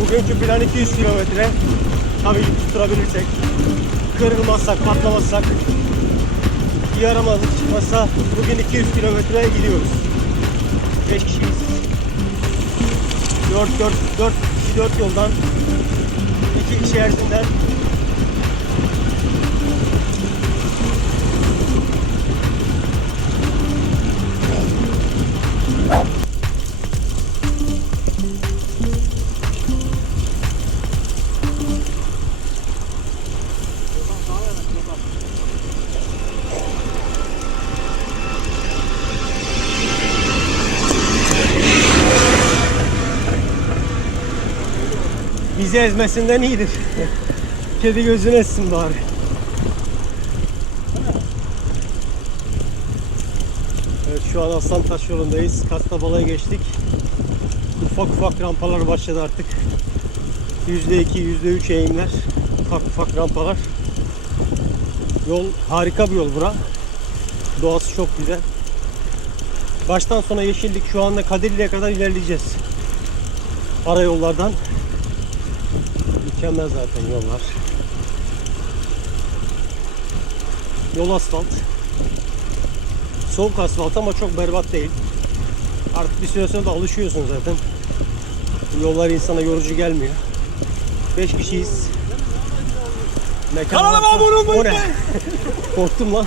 Bugünkü plan 200 kilometre. Tabii tutturabilirsek. Kırılmazsak, patlamazsak, yaramazlık çıkmazsa bugün 200 kilometre gidiyoruz. 5 kişiyiz. 4, 4, 4 kişi 4 yoldan 2 kişi Erzin'den bizi ezmesinden iyidir. Kedi gözünü etsin bari. Evet şu an Aslan Taş yolundayız. Kastabala'ya geçtik. Ufak ufak rampalar başladı artık. %2, %3 eğimler. Ufak ufak rampalar. Yol harika bir yol bura. Doğası çok güzel. Baştan sona yeşillik şu anda Kadirli'ye kadar ilerleyeceğiz. Ara yollardan. Mükemmel zaten yollar. Yol asfalt. Soğuk asfalt ama çok berbat değil. Artık bir süre sonra da alışıyorsun zaten. Yollar insana yorucu gelmiyor. 5 kişiyiz. Mekan Kanalıma abone olmayı? Korktum lan.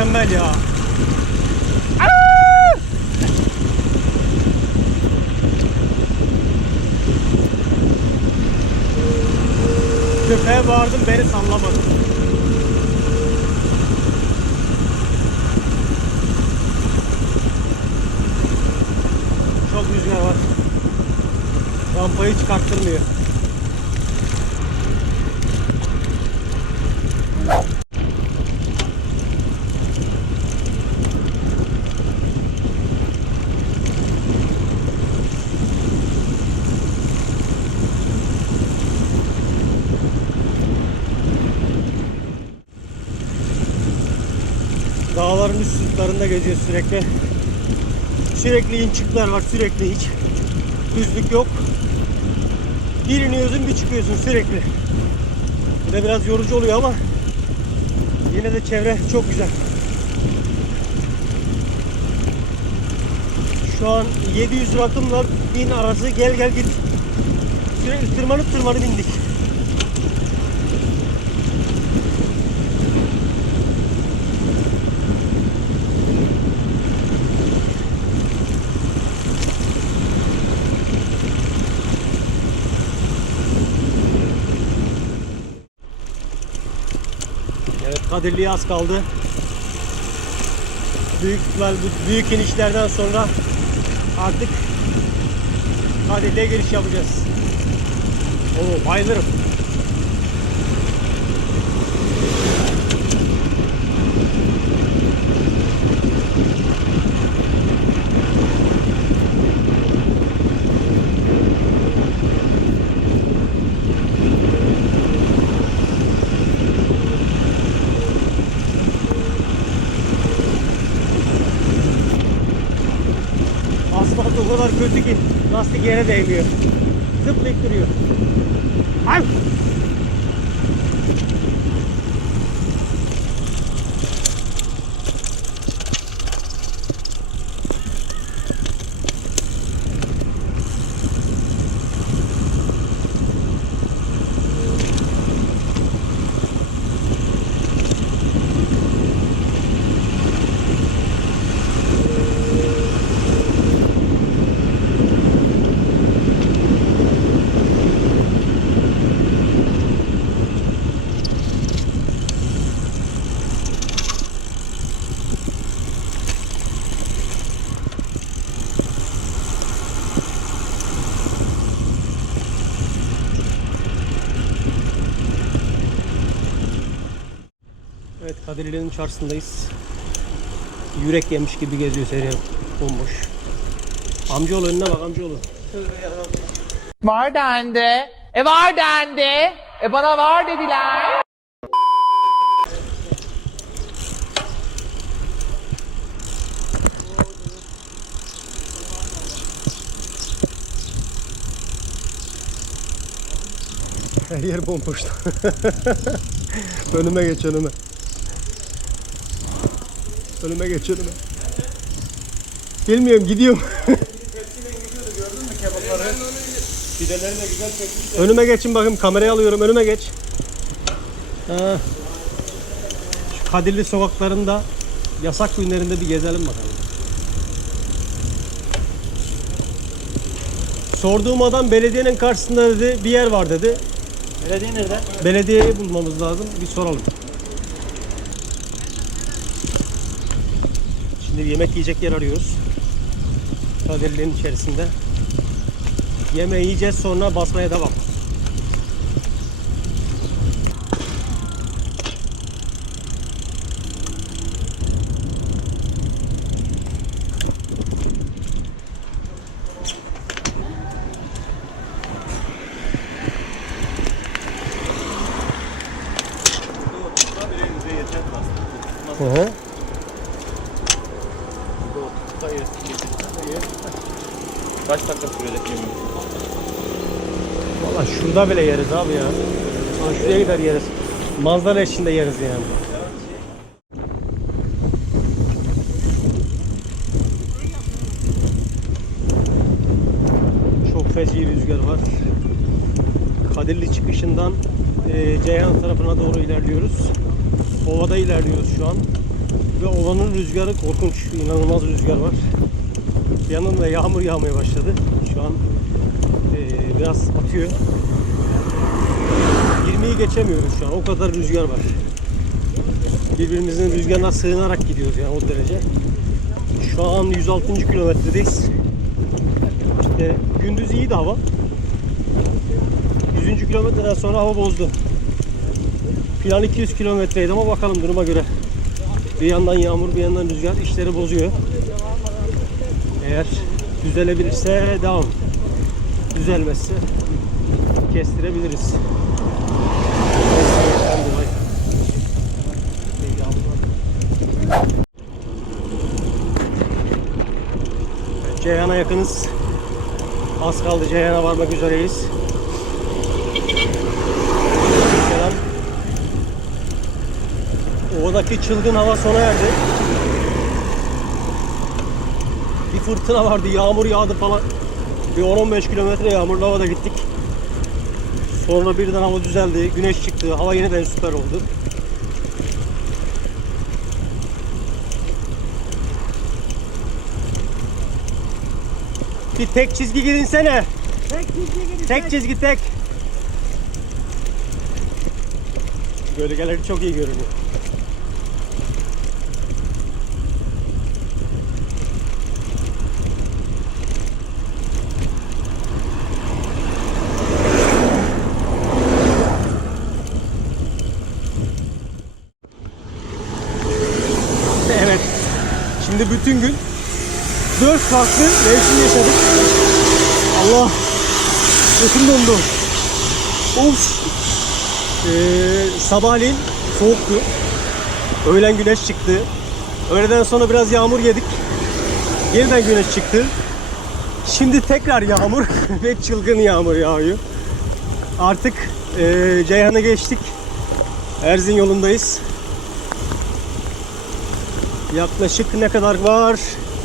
Mükemmel ya. Köpeğe bağırdım beni sallamadı. Çok rüzgar var. Rampayı çıkarttırmıyor. Geziyoruz sürekli. Sürekli in çıklar var sürekli hiç. Düzlük yok. Bir iniyorsun bir çıkıyorsun sürekli. Bu da biraz yorucu oluyor ama yine de çevre çok güzel. Şu an 700 rakımla 1000 arası gel gel git. Sürekli tırmanıp tırmanıp indik. Evet Kadirli'ye az kaldı. Büyük bu büyük inişlerden sonra artık Kadirli'ye giriş yapacağız. Oo bayılırım. Asfalt o kadar kötü ki lastik yere değmiyor. Zıplayıp duruyor. Ay! Evet Kadirli'nin çarşısındayız. Yürek yemiş gibi geziyor Serihan. Bomboş. Amcaoğlu önüne bak amcaoğlu. Var dendi. E var dendi. E bana var dediler. Her yer bomboştu. önüme geç önüme. Önüme geç önüme. Bilmiyorum gidiyorum. önüme geçin bakayım kamerayı alıyorum önüme geç. Ha. Şu Kadirli sokaklarında yasak günlerinde bir gezelim bakalım. Sorduğum adam belediyenin karşısında dedi bir yer var dedi. Belediye nerede? Belediyeyi bulmamız lazım. Bir soralım. Şimdi yemek yiyecek yer arıyoruz. Kadirli'nin içerisinde. Yemeği yiyeceğiz sonra basmaya devam. Kaç dakika sürecek yemin? Valla şurada bile yeriz abi ya. Ha, şuraya gider yeriz. Manzara eşliğinde yeriz yani. Çok feci rüzgar var. Kadirli çıkışından e, Ceyhan tarafına doğru ilerliyoruz. Ovada ilerliyoruz şu an. Ve ovanın rüzgarı korkunç. inanılmaz rüzgar var. Yanında yağmur yağmaya başladı. Şu an e, biraz atıyor. 20'yi geçemiyoruz şu an. O kadar rüzgar var. Birbirimizin rüzgarına sığınarak gidiyoruz yani o derece. Şu an 106. kilometredeyiz. İşte gündüz iyiydi hava. 100. kilometreden sonra hava bozdu. Plan 200 kilometreydi ama bakalım duruma göre. Bir yandan yağmur bir yandan rüzgar işleri bozuyor. Eğer düzelebilirse devam. Düzelmezse kestirebiliriz. Ceyhan'a yakınız. Az kaldı Ceyhan'a varmak üzereyiz. Ovadaki çılgın hava sona erdi. Bir fırtına vardı, yağmur yağdı falan. Bir 10-15 kilometre yağmurlu havada gittik. Sonra birden hava düzeldi, güneş çıktı, hava yeniden süper oldu. Bir tek çizgi gidinsene. Tek çizgi gibi. Tek çizgi tek. Gölgeleri çok iyi görünüyor. Evet. Şimdi bütün gün dört farklı mevsim yaşadık. Allah Götüm dondu. Of. Ee, sabahleyin soğuktu. Öğlen güneş çıktı. Öğleden sonra biraz yağmur yedik. Yeniden güneş çıktı. Şimdi tekrar yağmur ve çılgın yağmur yağıyor. Artık ee, Ceyhan'a geçtik. Erzin yolundayız. Yaklaşık ne kadar var?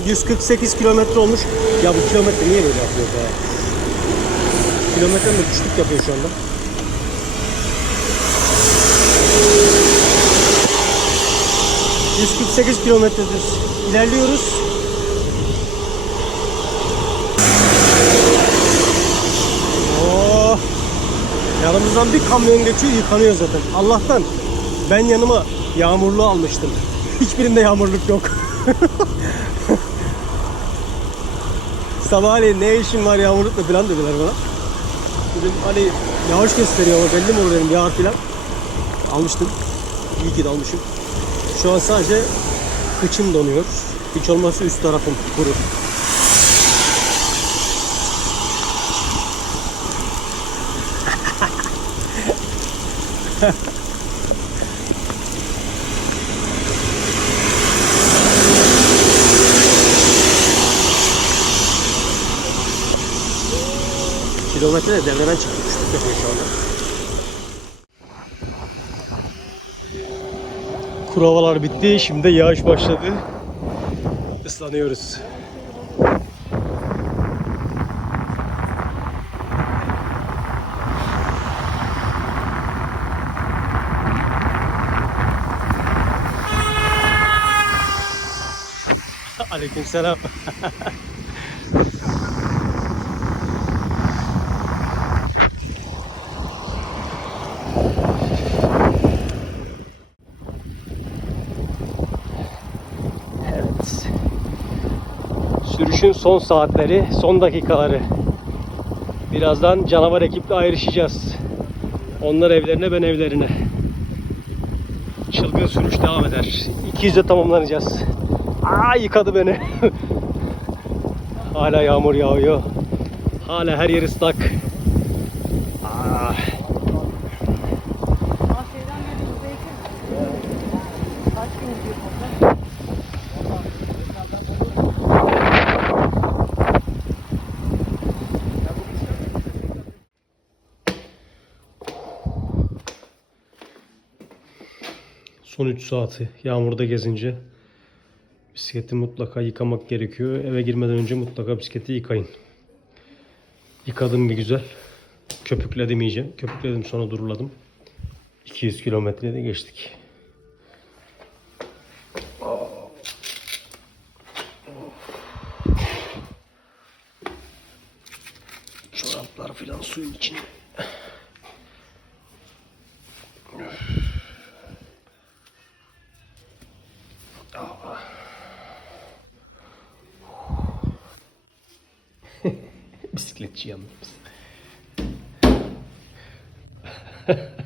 148 kilometre olmuş. Ya bu kilometre niye böyle yapıyor be? Kilometre mi düşük yapıyor şu anda? ...148 kilometredir ilerliyoruz. Oh! Yanımızdan bir kamyon geçiyor yıkanıyor zaten. Allah'tan ben yanıma yağmurlu almıştım. Hiçbirinde yağmurluk yok. Sabahleyin ne işin var yağmurlukla falan dediler bana. Dedim hani yağış gösteriyor ama belli mi olur dedim yağar filan. Almıştım. İyi ki de almışım. Şu an sadece kıçım donuyor. Hiç olmazsa üst tarafım kuru. Kilometre de devreden çıktı. Üçlük yapıyor şu anda. Kuru havalar bitti. Şimdi de yağış başladı. Islanıyoruz. Aleykümselam. Evet. Sürüşün son saatleri, son dakikaları. Birazdan canavar ekiple ayrışacağız. Onlar evlerine, ben evlerine. Çılgın sürüş devam eder. 200'e tamamlanacağız. Aa yıkadı beni. Hala yağmur yağıyor. Hala her yer ıslak. Aa. Şeyden beri buradayken. Kaç gün gidiyor burada? Son 3 saati yağmurda gezince bisikleti mutlaka yıkamak gerekiyor. Eve girmeden önce mutlaka bisikleti yıkayın. Yıkadım bir güzel. Köpükledim iyice. Köpükledim sonra duruladım. 200 kilometreye de geçtik. Çoraplar filan suyun içinde. Bisikletçi yalnız.